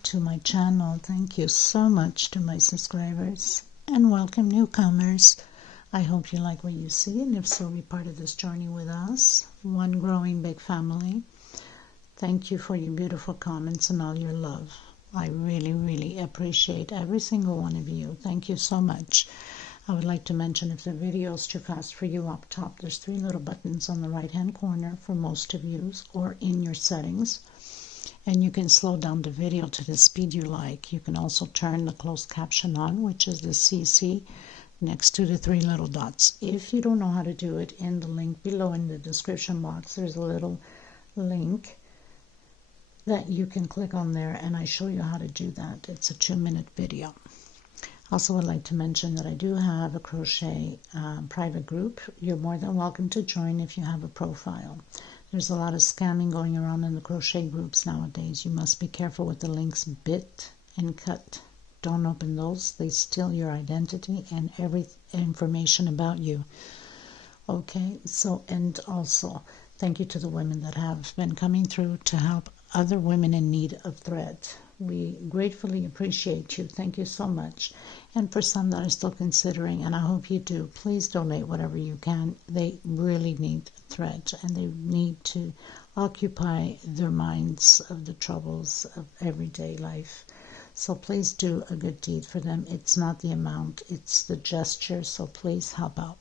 back to my channel. Thank you so much to my subscribers and welcome newcomers. I hope you like what you see, and if so, be part of this journey with us, one growing big family. Thank you for your beautiful comments and all your love. I really appreciate every single one of you. Thank you so much. I would like to mention, if the video is too fast for you, up top there's 3 little buttons on the right hand corner for most of you, or in your settings, and you can slow down the video to the speed you like. You can also turn the closed caption on, which is the CC next to the 3 little dots. If you don't know how to do it, in the link below in the description box there's a little link that you can click on there, and I show you how to do that. It's a 2-minute video. Also, would like to mention that I do have a crochet private group. You're more than welcome to join if you have a profile. There's a lot of scamming going around in the crochet groups nowadays. You must be careful with the links bit and cut. Don't open those. They steal your identity and every information about you. Okay, so, and also thank you to the women that have been coming through to help other women in need of thread. We gratefully appreciate you. Thank you so much. And for some that are still considering, and I hope you do, please donate whatever you can. They really need thread, and they need to occupy their minds of the troubles of everyday life. So please do a good deed for them. It's not the amount, it's the gesture. So please help out.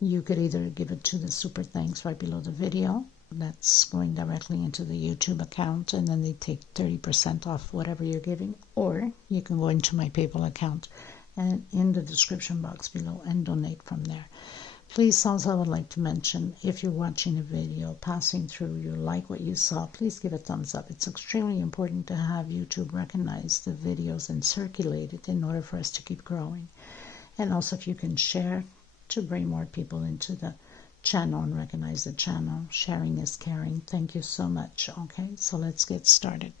You could either give it to the super thanks right below the video. That's going directly into the YouTube account, and then they take 30% off whatever you're giving, or you can go into my PayPal account and in the description box below and donate from there. Please, also, I would like to mention, if you're watching a video, passing through, you like what you saw, please give a thumbs up. It's extremely important to have YouTube recognize the videos and circulate it in order for us to keep growing. And also, if you can share to bring more people into the channel and recognize the channel. Sharing is caring. Thank you so much. Okay, so let's get started.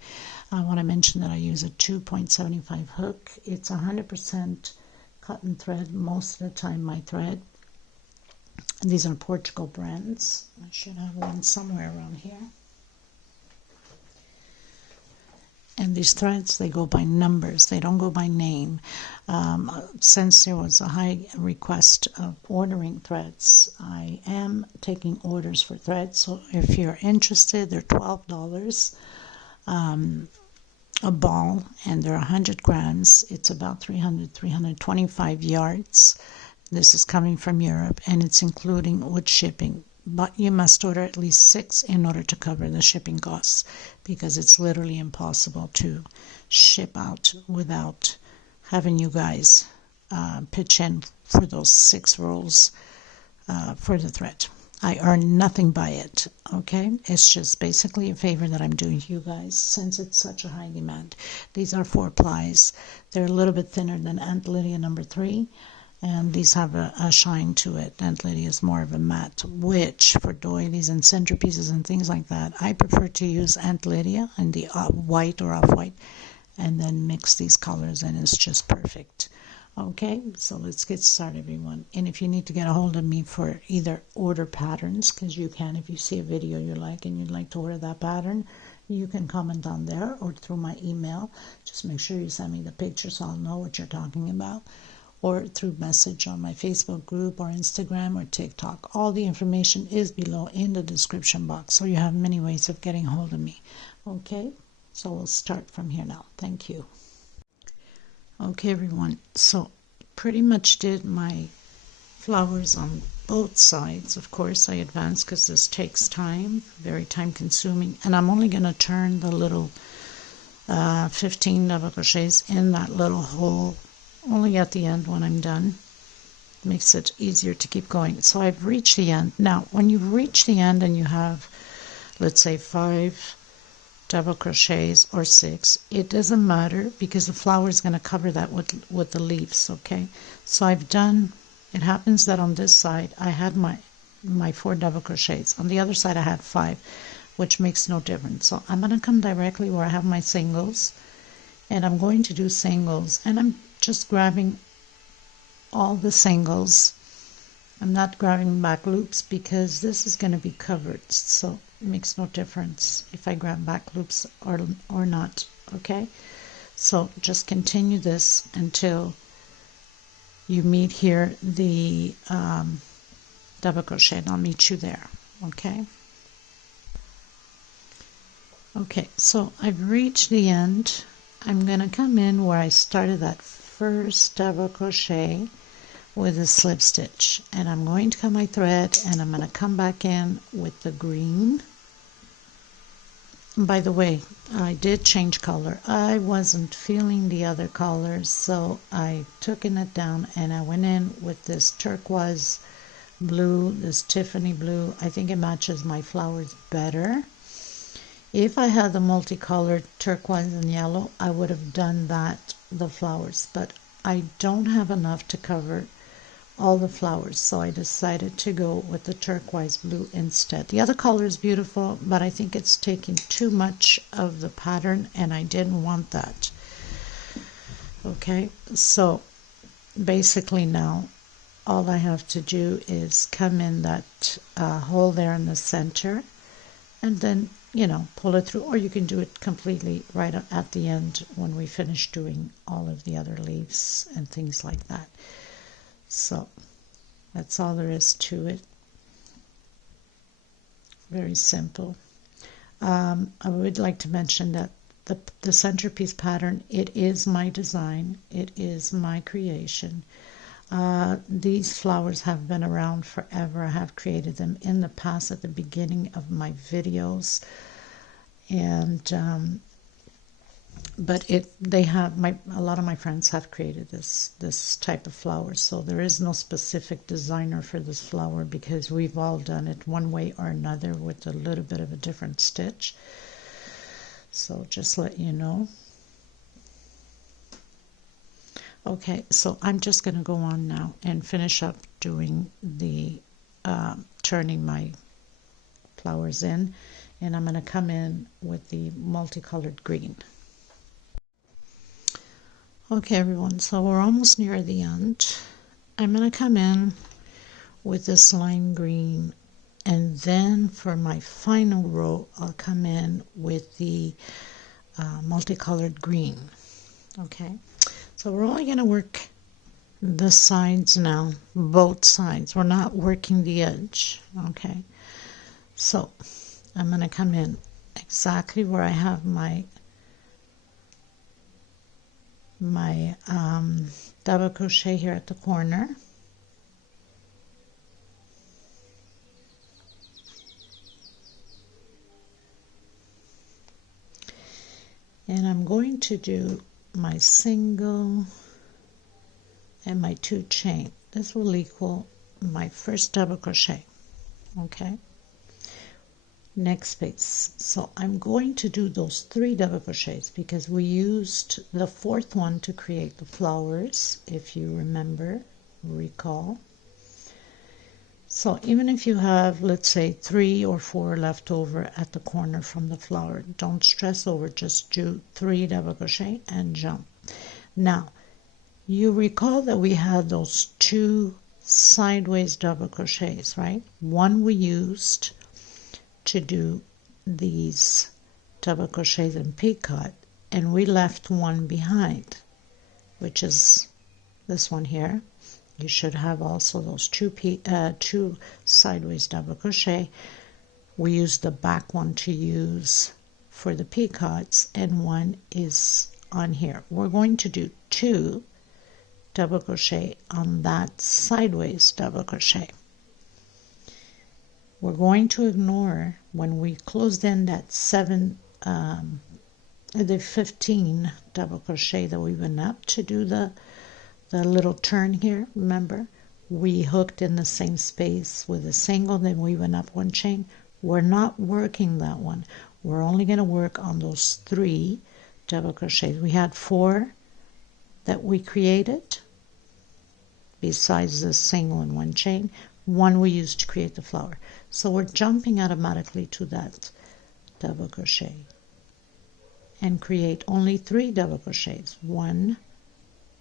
I want to mention that I use a 2.75 hook. It's 100% cotton thread most of the time, my thread. And these are Portugal brands. I should have one somewhere around here. And these threads, they go by numbers. They don't go by name. Since there was a high request of ordering threads, I am taking orders for threads. So if you're interested, they're $12 a ball, and they're 100 grams. It's about 325 yards. This is coming from Europe, and it's including with shipping. But you must order at least 6 in order to cover the shipping costs, because it's literally impossible to ship out without having you guys pitch in for those 6 rolls for the thread. I earn nothing by it, okay? It's just basically a favor that I'm doing to you guys since it's such a high demand. These are 4 plies. They're a little bit thinner than Aunt Lydia number 3. And these have a shine to it. Aunt Lydia is more of a matte, which for doilies and centerpieces and things like that, I prefer to use Aunt Lydia in the white or off-white, and then mix these colors, and it's just perfect. Okay, so let's get started, everyone. And if you need to get a hold of me for either order patterns, because you can, if you see a video you like and you'd like to order that pattern, you can comment on there or through my email. Just make sure you send me the picture so I'll know what you're talking about, or through message on my Facebook group or Instagram or TikTok. All the information is below in the description box, so you have many ways of getting hold of me. Okay, so we'll start from here now. Thank you. Okay, everyone, so pretty much did my flowers on both sides. Of course, I advanced because this takes time, very time consuming, and I'm only going to turn the little 15 double crochets in that little hole only at the end when I'm done. Makes it easier to keep going. So I've reached the end. Now, when you reach the end and you have, let's say, 5 double crochets or 6, it doesn't matter because the flower is going to cover that with the leaves. Okay, so I've done, it happens that on this side I had my 4 double crochets. On the other side I had 5, which makes no difference. So I'm going to come directly where I have my singles, and I'm going to do singles, and I'm just grabbing all the singles. I'm not grabbing back loops because this is going to be covered, so it makes no difference if I grab back loops or not. Okay, so just continue this until you meet here the double crochet, and I'll meet you there. Okay. Okay, so I've reached the end. I'm going to come in where I started that first double crochet with a slip stitch, and I'm going to cut my thread, and I'm going to come back in with the green. And by the way, I did change color. I wasn't feeling the other colors, so I took it down and I went in with this turquoise blue, this Tiffany blue. I think it matches my flowers better. If I had the multicolored turquoise and yellow, I would have done that, the flowers, but I don't have enough to cover all the flowers, so I decided to go with the turquoise blue instead. The other color is beautiful, but I think it's taking too much of the pattern, and I didn't want that. Okay, so basically now all I have to do is come in that hole there in the center, and then, you know, pull it through, or you can do it completely right at the end when we finish doing all of the other leaves and things like that. So that's all there is to it. Very simple. I would like to mention that the centerpiece pattern, it is my design. It is my creation. These flowers have been around forever. I have created them in the past at the beginning of my videos, and but a lot of my friends have created this type of flower, so there is no specific designer for this flower because we've all done it one way or another with a little bit of a different stitch. So just let you know. Okay, so I'm just going to go on now and finish up doing the turning my flowers in, and I'm going to come in with the multicolored green. Okay, everyone, so we're almost near the end. I'm going to come in with this lime green, and then for my final row, I'll come in with the multicolored green. Okay, so we're only going to work the sides now, both sides. We're not working the edge. Okay, so I'm going to come in exactly where I have my double crochet here at the corner, and I'm going to do my single and my 2 chain. This will equal my first double crochet. Okay, next space. So I'm going to do those 3 double crochets because we used the 4th one to create the flowers, if you recall. So even if you have, let's say, 3 or 4 left over at the corner from the flower, don't stress over, just do 3 double crochet and jump. Now you recall that we had those 2 sideways double crochets, right? One we used to do these double crochets in picot, and we left one behind, which is this one here. You should have also those 2 sideways double crochet. We used the back one to use for the picots, and one is on here. We're going to do 2 double crochet on that sideways double crochet. We're going to ignore when we closed in that the 15 double crochet that we went up to do the little turn here. Remember, we hooked in the same space with a single, then we went up 1 chain. We're not working that one. We're only going to work on those 3 double crochets. We had 4 that we created besides the single and 1 chain. 1 we used to create the flower. So we're jumping automatically to that double crochet and create only 3 double crochets, 1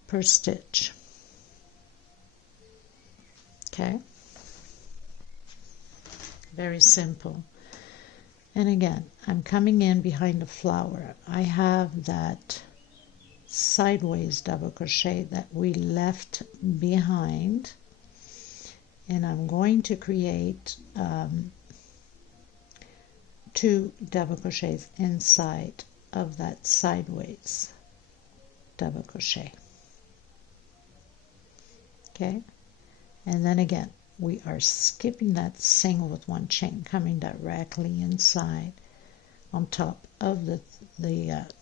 per stitch. Okay, very simple. And again, I'm coming in behind the flower. I have that sideways double crochet that we left behind, and I'm going to create 2 double crochets inside of that sideways double crochet. Okay, and then again we are skipping that single with 1 chain, coming directly inside on top of the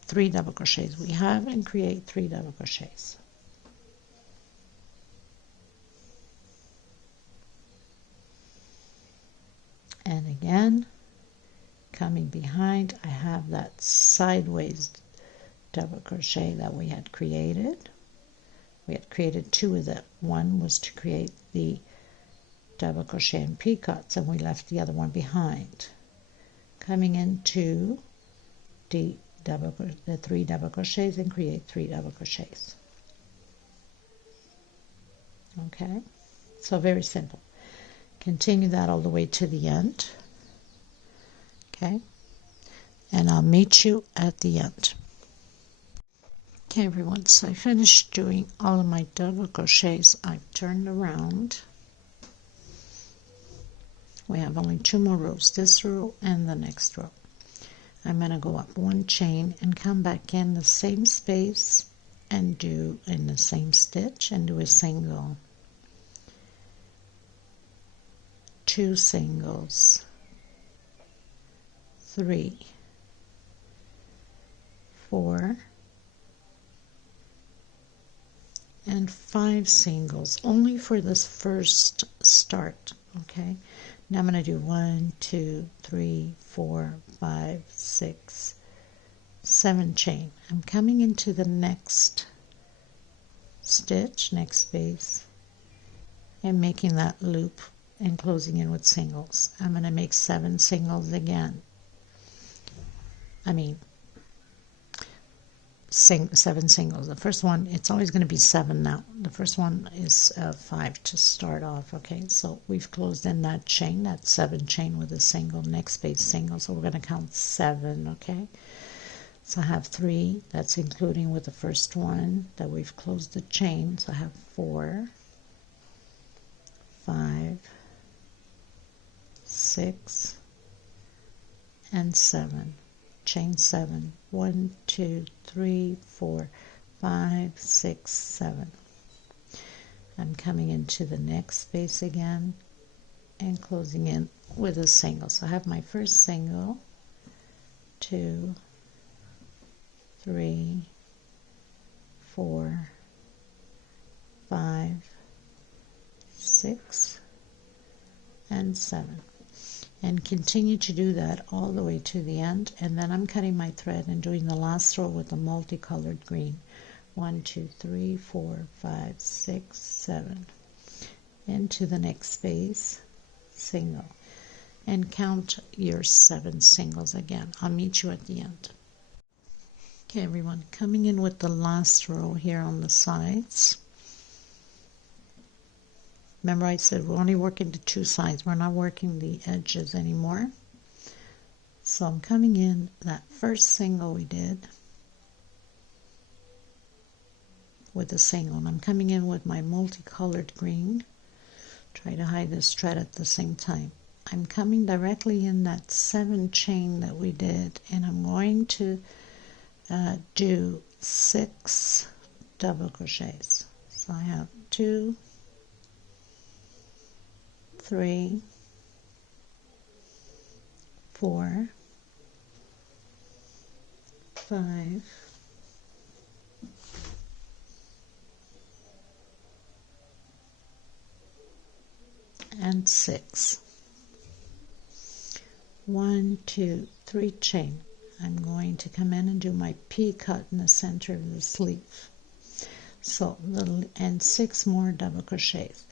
3 double crochets we have, and create 3 double crochets. And again, coming behind, I have that sideways double crochet that we had created. We had created 2 of them. One was to create the double crochet and picots, and we left the other one behind. Coming into the 3 double crochets and create 3 double crochets. Okay, so very simple. Continue that all the way to the end. Okay, and I'll meet you at the end. Okay everyone, so I finished doing all of my double crochets. I've turned around. We have only 2 more rows, this row and the next row. I'm going to go up 1 chain and come back in the same space and do in the same stitch and do a single, 2 singles, 3, 4, and 5 singles, only for this first start. Okay, now I'm going to do 1, 2, 3, 4, 5, 6, 7 chain. I'm coming into the next stitch, next space, and making that loop and closing in with singles. I'm going to make 7 singles again. 7 singles. The first one, it's always going to be 7 now. The first one is 5 to start off. Okay, so we've closed in that chain, that 7 chain with a single, next space single, so we're going to count 7. Okay, so I have 3, that's including with the first one that we've closed the chain, so I have 4, 5, 6, and 7. Chain 7, 1, 2, 3, 4, 5, 6, 7. I'm coming into the next space again and closing in with a single. So I have my first single, 2, 3, 4, 5, 6, and 7. And continue to do that all the way to the end, and then I'm cutting my thread and doing the last row with the multicolored green. 1, 2, 3, 4, 5, 6, 7. Into the next space, single, and count your 7 singles again. I'll meet you at the end. Okay everyone, coming in with the last row here on the sides. Remember I said we're only working the 2 sides. We're not working the edges anymore. So I'm coming in that first single we did with a single. And I'm coming in with my multicolored green. Try to hide this thread at the same time. I'm coming directly in that 7 chain that we did, and I'm going to do 6 double crochets. So I have 2, 3, 4, 5, and 6. 1, 2, 3 chain. I'm going to come in and do my P-cut in the center of the sleeve. So and 6 more double crochets.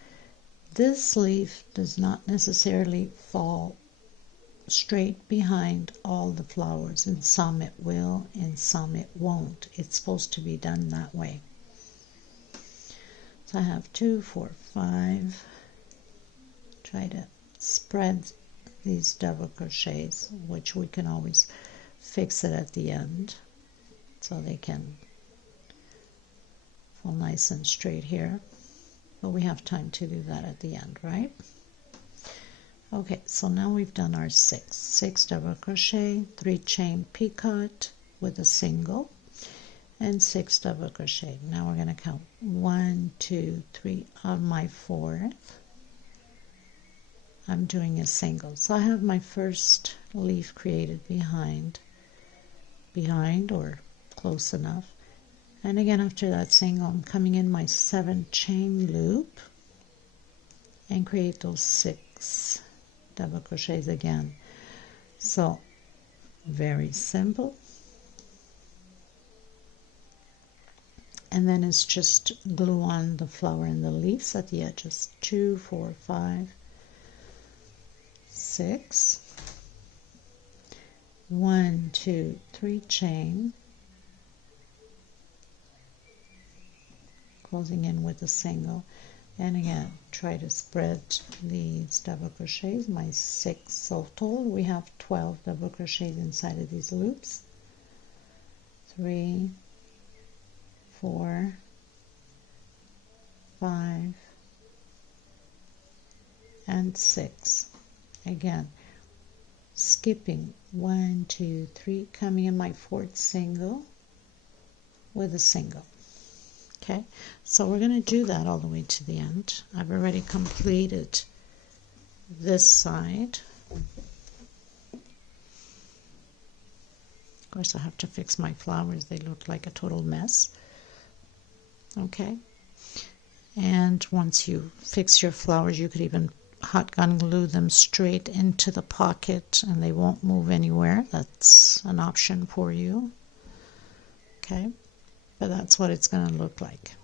This sleeve does not necessarily fall straight behind all the flowers. In some it will, in some it won't. It's supposed to be done that way. So I have 2, 4, 5. Try to spread these double crochets, which we can always fix it at the end so they can fall nice and straight here, but we have time to do that at the end, right? Okay, so now we've done our six double crochet, 3 chain picot with a single, and 6 double crochet. Now we're going to count 1, 2, 3 on my 4th. I'm doing a single, so I have my first leaf created behind or close enough, and again after that single I'm coming in my 7 chain loop and create those 6 double crochets again. So very simple, and then it's just glue on the flower and the leaves at the edges. 2, 4, 5, 6, 1, 2, 3 chain, closing in with a single, and again try to spread these double crochets, my 6, so total we have 12 double crochets inside of these loops. 3, 4, 5, and 6. Again, skipping 1, 2, 3, coming in my 4th single with a single. Okay, so we're going to do that all the way to the end. I've already completed this side. Of course, I have to fix my flowers. They look like a total mess. Okay, and once you fix your flowers, you could even hot gun glue them straight into the pocket and they won't move anywhere. That's an option for you. Okay, but that's what it's going to look like.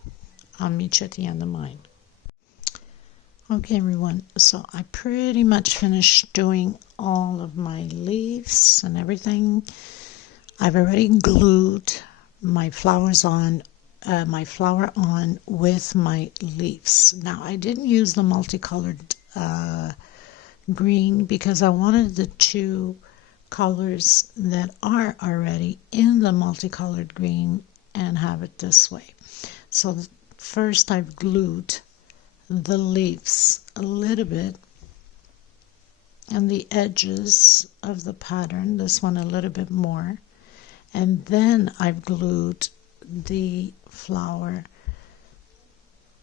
I'll meet you at the end of mine. Okay everyone, so I pretty much finished doing all of my leaves and everything. I've already glued my flowers on, my flower on with my leaves. Now I didn't use the multicolored green because I wanted the 2 colors that are already in the multicolored green and have it this way. So first I've glued the leaves a little bit and the edges of the pattern, this one a little bit more, and then I've glued the flower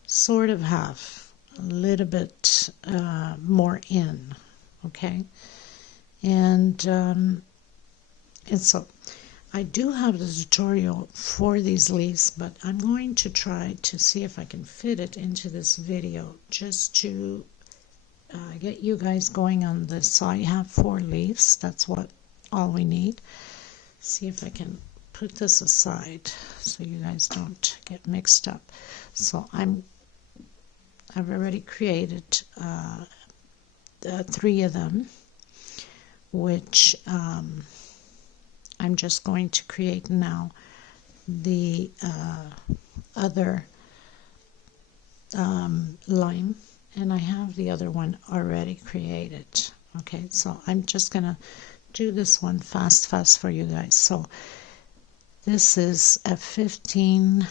sort of half, a little bit more in, okay? And so I do have the tutorial for these leaves, but I'm going to try to see if I can fit it into this video just to get you guys going on this. So I have 4 leaves, that's all we need. See if I can put this aside so you guys don't get mixed up. So I've already created 3 of them, which I'm just going to create now the other line, and I have the other one already created. Okay, so I'm just gonna do this one fast for you guys. So this is a 15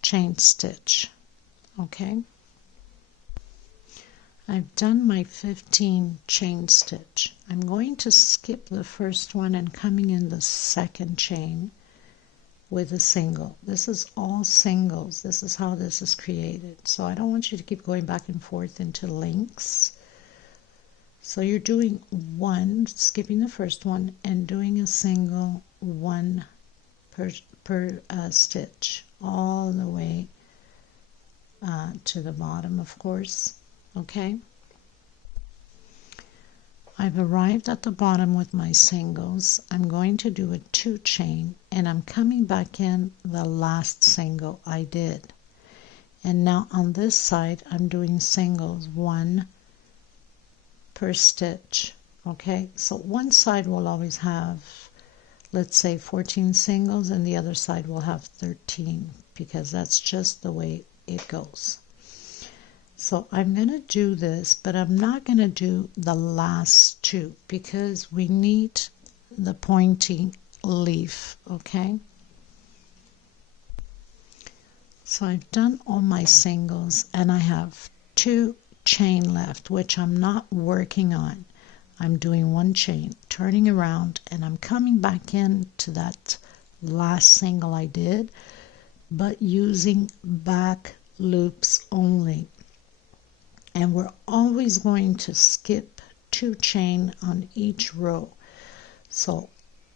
chain stitch. Okay, I've done my 15 chain stitch. I'm going to skip the first one and coming in the 2nd chain with a single. This is all singles. This is how this is created. So I don't want you to keep going back and forth into links. So you're doing 1, skipping the first one, and doing a single 1 per stitch all the way to the bottom, of course. Okay, I've arrived at the bottom with my singles. I'm going to do a 2 chain, and I'm coming back in the last single I did. And now on this side I'm doing singles 1 per stitch. Okay, so one side will always have, let's say, 14 singles, and the other side will have 13, because that's just the way it goes. So I'm going to do this, but I'm not going to do the last two because we need the pointy leaf, okay? So I've done all my singles and I have 2 chain left, which I'm not working on. I'm doing 1 chain, turning around, and I'm coming back into that last single I did, but using back loops only. And we're always going to skip 2 chain on each row. So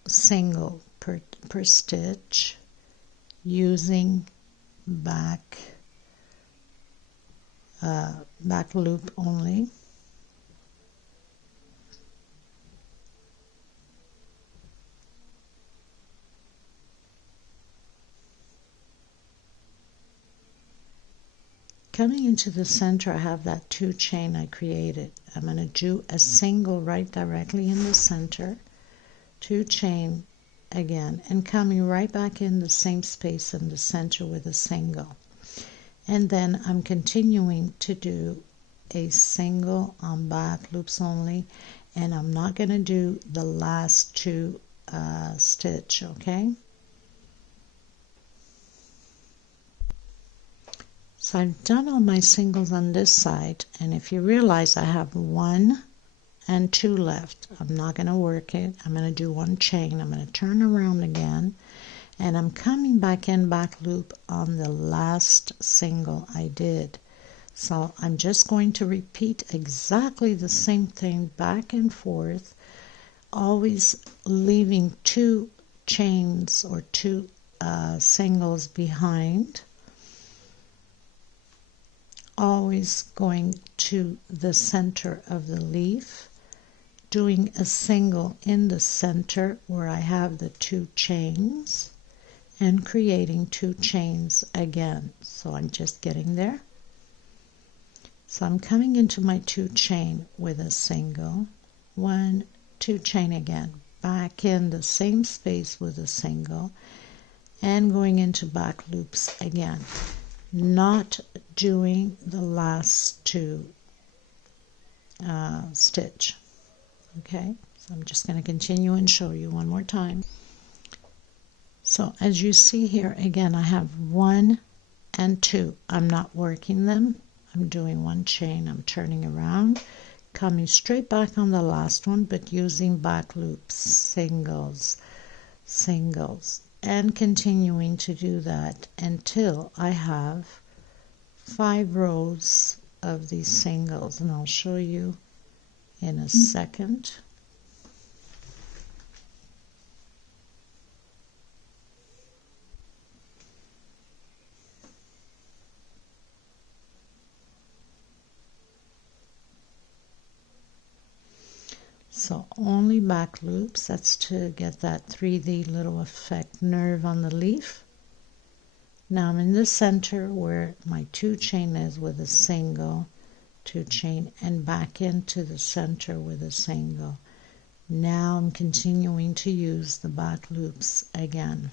single per stitch using back loop only. Coming into the center, I have that 2 chain I created. I'm going to do a single right directly in the center, 2 chain again, and coming right back in the same space in the center with a single. And then I'm continuing to do a single on back loops only, and I'm not going to do the last 2 stitch, okay? So I've done all my singles on this side, and if you realize I have 1 and 2 left, I'm not going to work it. I'm going to do 1 chain. I'm going to turn around again, and I'm coming back in back loop on the last single I did. So I'm just going to repeat exactly the same thing back and forth, always leaving 2 chains or 2 singles behind. Always going to the center of the leaf, doing a single in the center where I have the 2 chains, and creating 2 chains again. So I'm just getting there. So I'm coming into my 2 chain with a single, 1, 2 chain again, back in the same space with a single, and going into back loops again. Not doing the last 2 stitch. Okay, so I'm just going to continue and show you one more time. So as you see here, again, I have 1 and 2. I'm not working them. I'm doing 1 chain. I'm turning around, coming straight back on the last one, but using back loops, singles, singles, and continuing to do that until I have 5 rows of these singles, and I'll show you in a second. So only back loops, that's to get that 3D little effect nerve on the leaf. Now I'm in the center where my 2 chain is with a single, 2 chain, and back into the center with a single. Now I'm continuing to use the back loops again.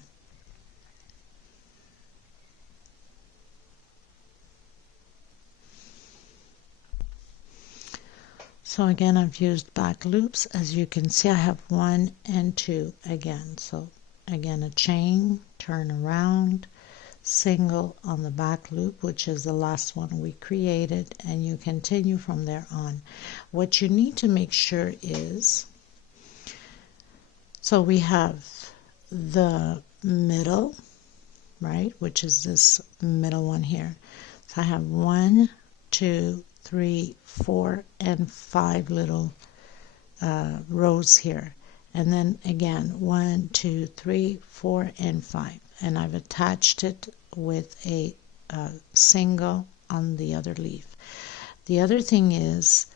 So again, I've used back loops. As you can see, I have 1 and 2 again. So again, a chain, turn around, single on the back loop, which is the last one we created, and you continue from there on. What you need to make sure is, so we have the middle, right, which is this middle one here. So I have 1, 2, 3, 4, and 5 little rows here, and then again 1, 2, 3, 4, and 5, and I've attached it with a single on the other leaf. The other thing is,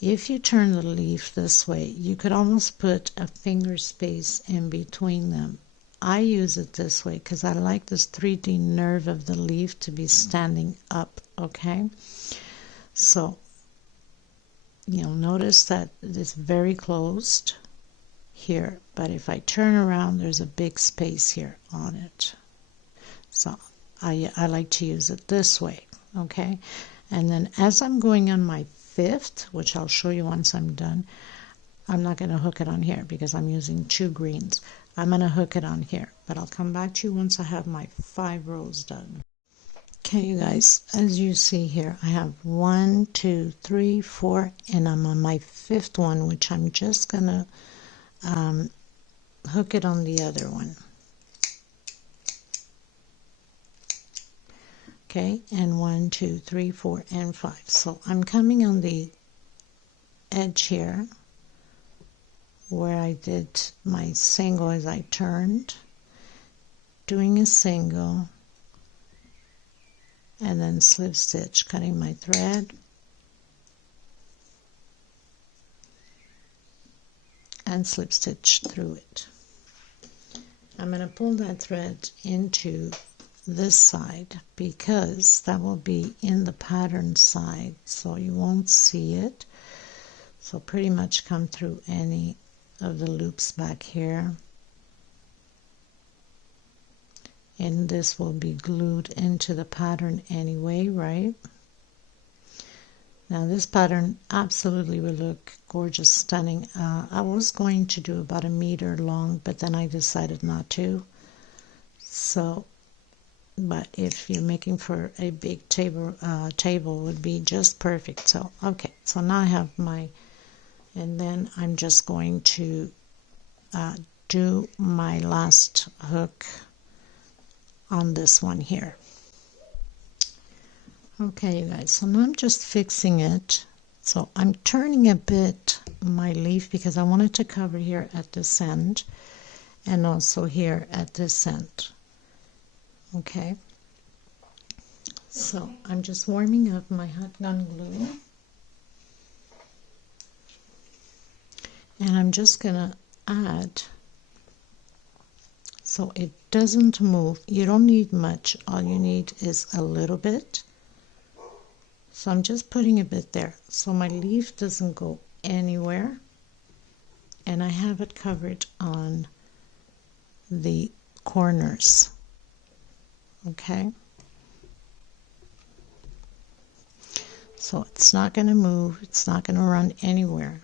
if you turn the leaf this way, you could almost put a finger space in between them. I use it this way because I like this 3D nerve of the leaf to be standing up, okay? So you'll notice that it's very closed here, but if I turn around, there's a big space here on it. So I like to use it this way, okay? And then as I'm going on my 5th, which I'll show you once I'm done, I'm not going to hook it on here because I'm using 2 greens. I'm going to hook it on here, but I'll come back to you once I have my 5 rows done. Okay, you guys, as you see here, I have 1, 2, 3, 4, and I'm on my 5th one, which I'm just going to hook it on the other one. Okay, and 1, 2, 3, 4, and 5. So I'm coming on the edge here where I did my single as I turned, doing a single, and then slip stitch, cutting my thread, and slip stitch through it. I'm going to pull that thread into this side because that will be in the pattern side, so you won't see it. So pretty much come through any of the loops back here, and this will be glued into the pattern anyway, right? Now this pattern absolutely will look gorgeous, stunning. I was going to do about 1 meter long, but then I decided not to. So, but if you're making for a big table, would be just perfect. So, okay, so now I have my, and then I'm just going to do my last hook on this one here. Okay, you guys, so now I'm just fixing it. So I'm turning a bit my leaf because I want it to cover here at this end and also here at this end. Okay, so I'm just warming up my hot gun glue, and I'm just gonna add so it doesn't move. You don't need much, all you need is a little bit. So I'm just putting a bit there so my leaf doesn't go anywhere, and I have it covered on the corners. Okay, so it's not going to move, it's not going to run anywhere.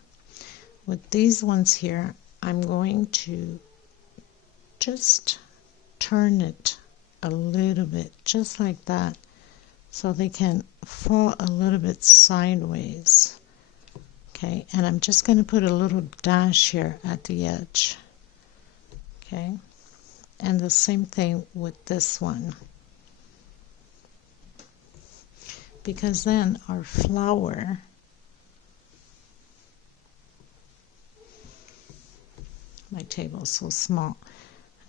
With these ones here, I'm going to just turn it a little bit, just like that, so they can fall a little bit sideways. Okay, and I'm just going to put a little dash here at the edge. Okay, and the same thing with this one, because then our flower my table is so small,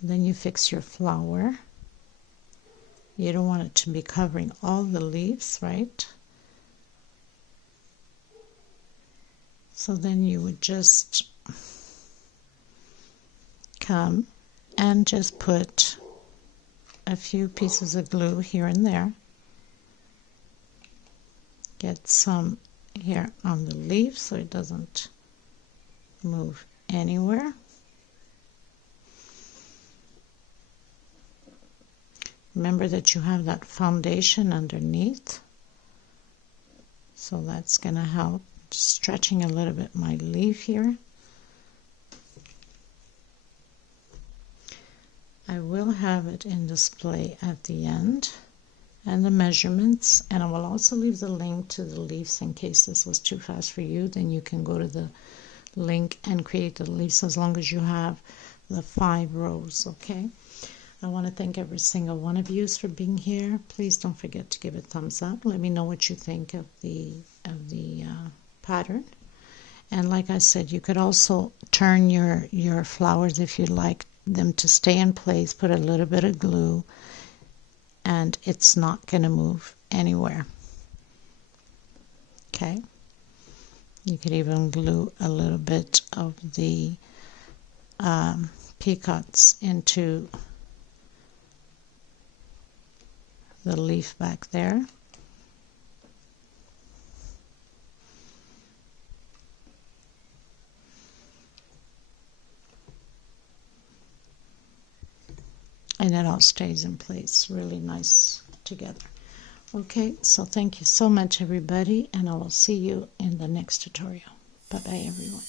and then you fix your flower. You don't want it to be covering all the leaves, right? So then you would just come and just put a few pieces of glue here and there. Get some here on the leaf so it doesn't move anywhere. Remember that you have that foundation underneath, so that's going to help. Just stretching a little bit my leaf here. I will have it in display at the end, and the measurements, and I will also leave the link to the leaves in case this was too fast for you. Then you can go to the link and create the leaves as long as you have the 5 rows. Okay, I want to thank every single one of you for being here. Please don't forget to give it a thumbs up. Let me know what you think of the pattern. And like I said, you could also turn your flowers if you'd like them to stay in place. Put a little bit of glue, and it's not going to move anywhere. Okay, you could even glue a little bit of the peacocks into the leaf back there. And it all stays in place really nice together. Okay, so thank you so much, everybody, and I will see you in the next tutorial. Bye-bye, everyone.